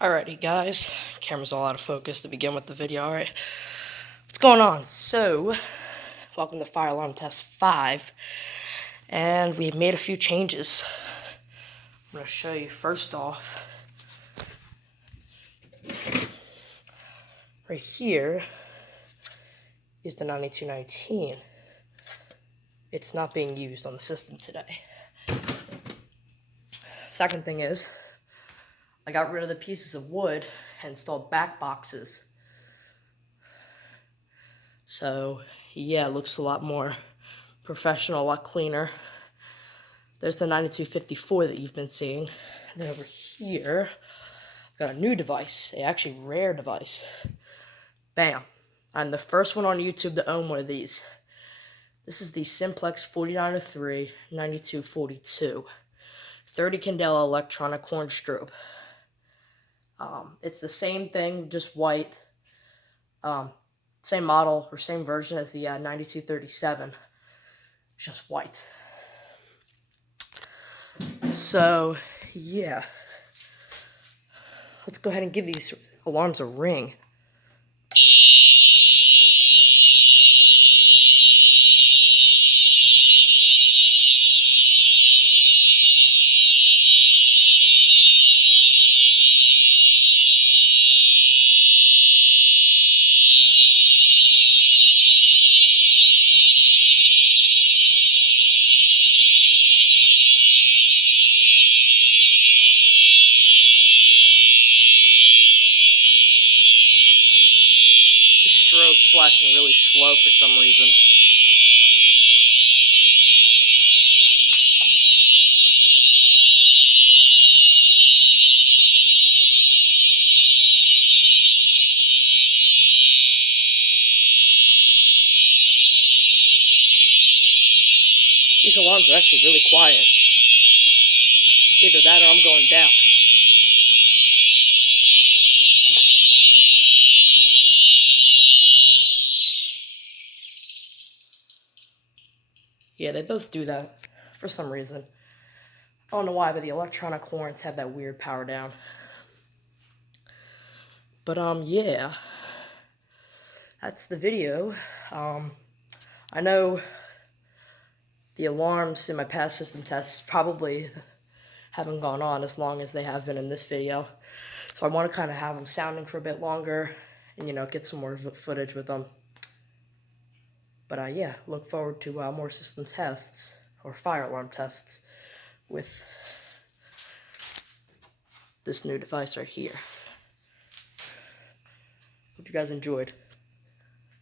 Alrighty guys, camera's all out of focus to begin with the video. Alright, what's going on? So, welcome to Fire Alarm Test 5, and we made a few changes. I'm going to show you first off. Right here is the 9219. It's not being used on the system today. Second thing is, I got rid of the pieces of wood and installed back boxes. So, yeah, it looks a lot more professional, a lot cleaner. There's the 9254 that you've been seeing. And then over here, I've got a new device, a actually rare device. Bam. I'm the first one on YouTube to own one of these. This is the Simplex 4903 9242. 30 candela electronic horn strobe. It's the same thing, just white. Same model or same version as the 9237. Just white. So, yeah. Let's go ahead and give these alarms a ring. The strobe's flashing really slow for some reason. These alarms are actually really quiet. Either that or I'm going deaf. Yeah, they both do that for some reason. I don't know why, but the electronic horns have that weird power down. But, yeah. That's the video. I know the alarms in my past system tests probably haven't gone on as long as they have been in this video. So I want to kind of have them sounding for a bit longer and, you know, get some more footage with them. But, yeah, look forward to more system tests or fire alarm tests with this new device right here. Hope you guys enjoyed.